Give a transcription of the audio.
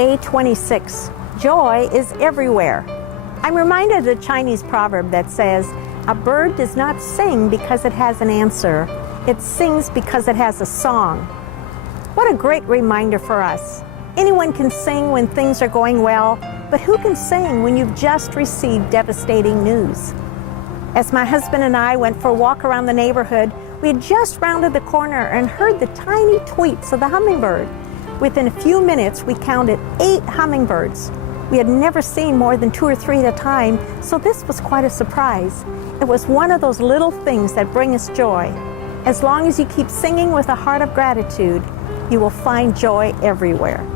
Day 26, joy is everywhere. I'm reminded of the Chinese proverb that says, a bird does not sing because it has an answer. It sings because it has a song. What a great reminder for us. Anyone can sing when things are going well, but who can sing when you've just received devastating news? As my husband and I went for a walk around the neighborhood, we had just rounded the corner and heard the tiny tweets of the hummingbird. Within a few minutes, we counted 8 hummingbirds. We had never seen more than 2 or 3 at a time, so this was quite a surprise. It was one of those little things that bring us joy. As long as you keep singing with a heart of gratitude, you will find joy everywhere.